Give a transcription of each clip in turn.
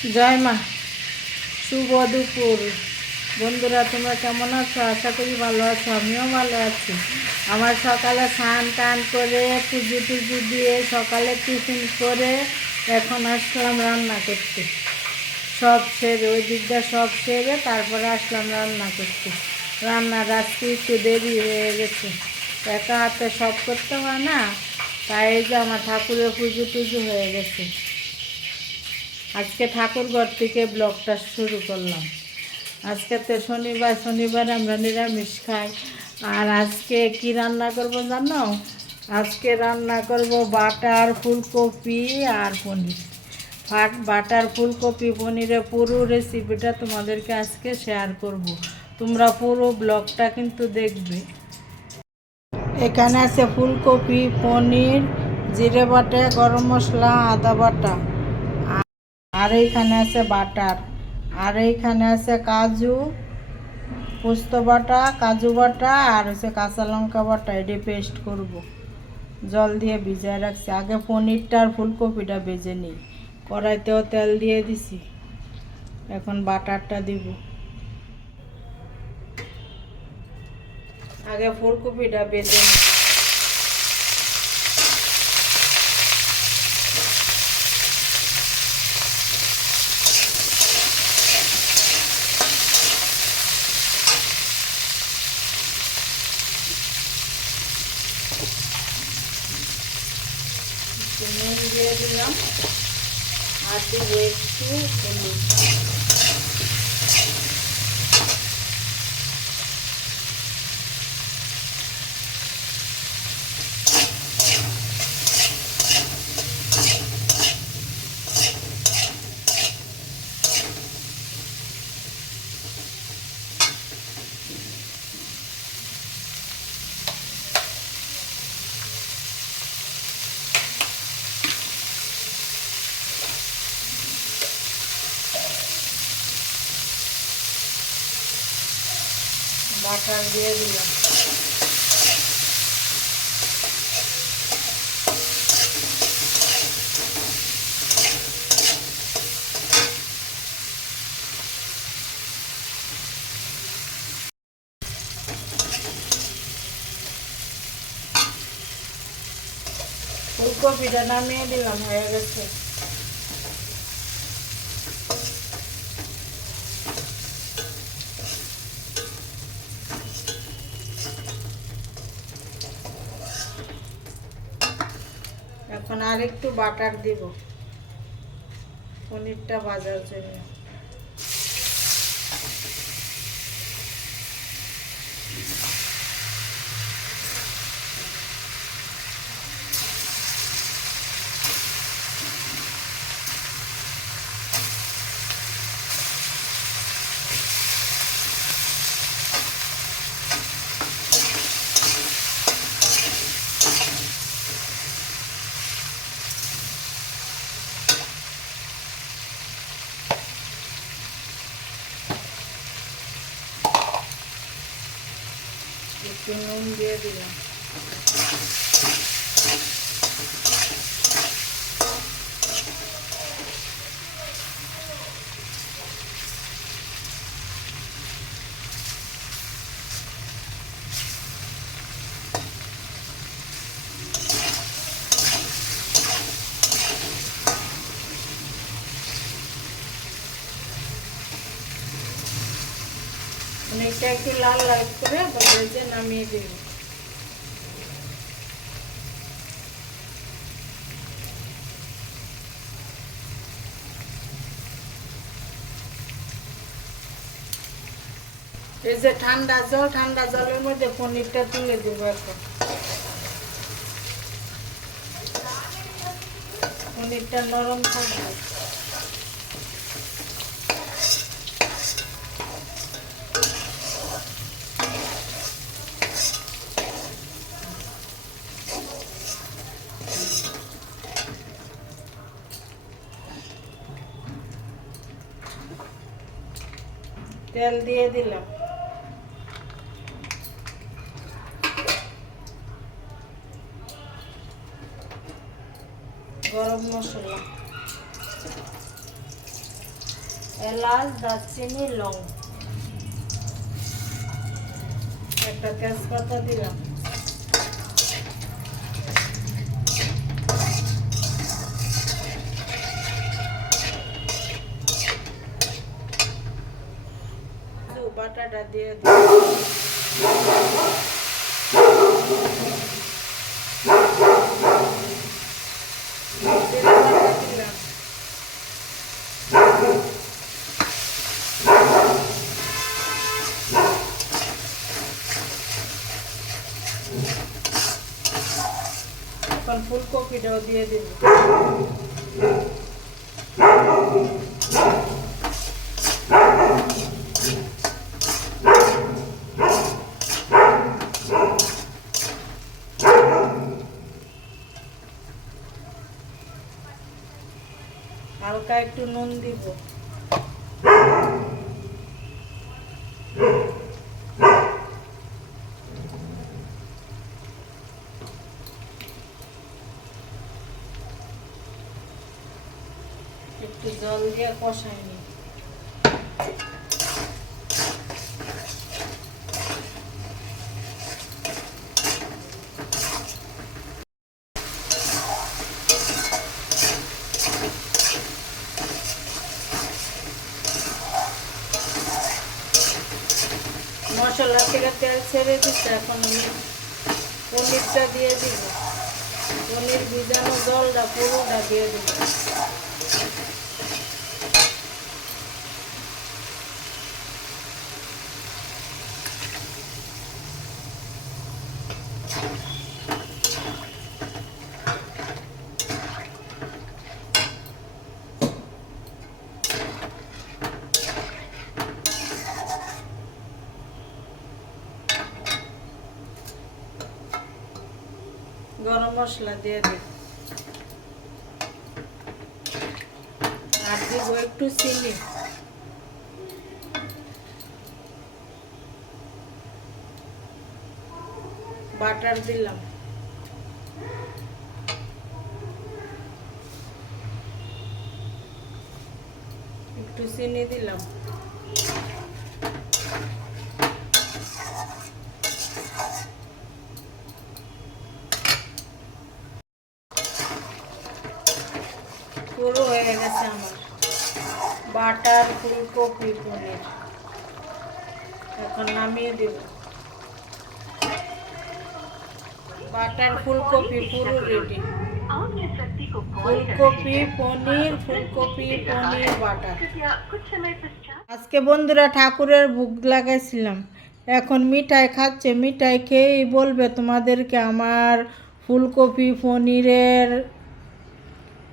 জয় মা, শুভ দুপুর বন্ধুরা। তোমরা কেমন আছো? আশা করি ভালো আছো। আমিও ভালো আছি। আমার সকালে স্নান টান করে পুজো টুজো দিয়ে সকালে টিফিন করে এখন আসলাম রান্না করতে। সব সেরে ওই দিকটা সব সেরে তারপরে আসলাম রান্না করতে। রান্নার আজকে একটু দেরি হয়ে গেছে, একা হাতে সব করতে হয় না, তাই এই যে আমার ঠাকুরের পুজো টুজো হয়ে গেছে। আজকে ঠাকুর ঘর থেকে ব্লগটা শুরু করলাম। আজকে তো শনিবার আমরা নিরামিষ খাই। আর আজকে কি রান্না করব জানো? আজকে রান্না করব বাটার ফুলকপি আর পনির। বাটার ফুলকপি পনিরের পুরো রেসিপিটা তোমাদেরকে আজকে শেয়ার করব। তোমরা পুরো ব্লগটা কিন্তু দেখবে। এখানে আছে ফুলকপি, পনির, জিরে বাটা, গরম মশলা, আদা বাটা, আর এইখানে আছে বাটার, আর এইখানে আছে কাজু, পোস্ত বাটা, কাজু বাটা, আর হচ্ছে কাঁচা লঙ্কা বাটা। এটি পেস্ট করব, জল দিয়ে ভিজায় রাখছি। আগে পনিরটা আর ফুলকপিটা ভেজে নিই। কড়াইতেও তেল দিয়ে দিছি, এখন বাটারটা দিব। আগে ফুলকপিটা ভেজে নিই। নুন দিয়ে দিলাম আর দিব একটু হলুদ। বাটার দিয়ে দিলাম। ফুলকপিটা নামিয়ে দিলাম, হয়ে গেছে। এখন আর একটু বাটার দিব পনিরটা ভাজার জন্য। একটু নুন দিয়ে দিলাম। অনেকটা একটু লাল লাল করে ভেজে নামিয়ে দিব। এই যে ঠান্ডা জলের মধ্যে পনিরটা তুলে দেবো। এখন পনিরটা নরম থাকবে। তেল দিয়ে দিলাম, গরম মশলা, এলাচ, দারচিনি, লং, একটা তেজপাতা দিলাম। বাটাটা দিয়ে দিলাম। এখন ফুলকপিটাও দিয়ে দিব। হালকা একটু নুন দিব। একটু জল দিয়ে কষাই নি। মশলা থেকে তেল ছেড়ে দিচ্ছে, এখন আমি পনিরটা দিয়ে দিব। পনির ভিজানো জলটা পুরোটা দিয়ে দিব। গরম মশলা দিয়ে দিই, আর দিব একটু চিনি। বাটার দিলাম, একটু চিনি দিলাম। পুরো হয়ে গেছে আমার বাটার ফুলকপি পনির। এখন নামিয়ে দেব। বাটার ফুলকপি পুরো রেডি। ফুলকপি পনির, ফুলকপি পনির বাটার। আজকে বন্ধুরা ঠাকুরের ভোগ লাগাইছিলাম, এখন মিঠাই খাচ্ছে। মিঠাই খেয়েই বলবে তোমাদেরকে আমার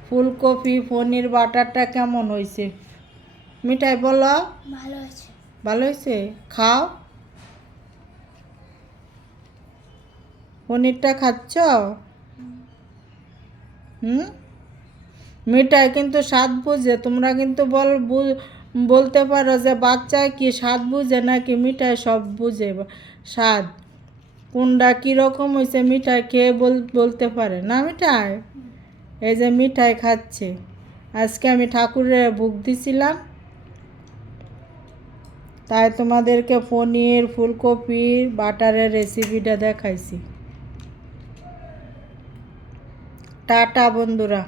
ফুলকপি পনির বাটারটা কেমন হয়েছে। মিঠাই বলো। ভালো আছে। ভালো হয়েছে, খাও। পনিরটা খাচ্ছ? মিঠাই কিন্তু স্বাদ বুঝে। তোমরা কিন্তু বলতে পারো যে বাচ্চায় কি স্বাদ বুঝে নাকি মিঠাই সব বুঝে স্বাদ। কোনটা কীরকম হয়েছে মিঠাই খেয়ে বলতে পারে না মিঠাই। এই যে মিঠাই খাচ্ছে। আজকে আমি ঠাকুরের ভোগ দিছিলাম, তাই তোমাদেরকে পনির ফুলকপির বাটারের রেসিপিটা দেখাইছি। টাটা বন্ধুরা।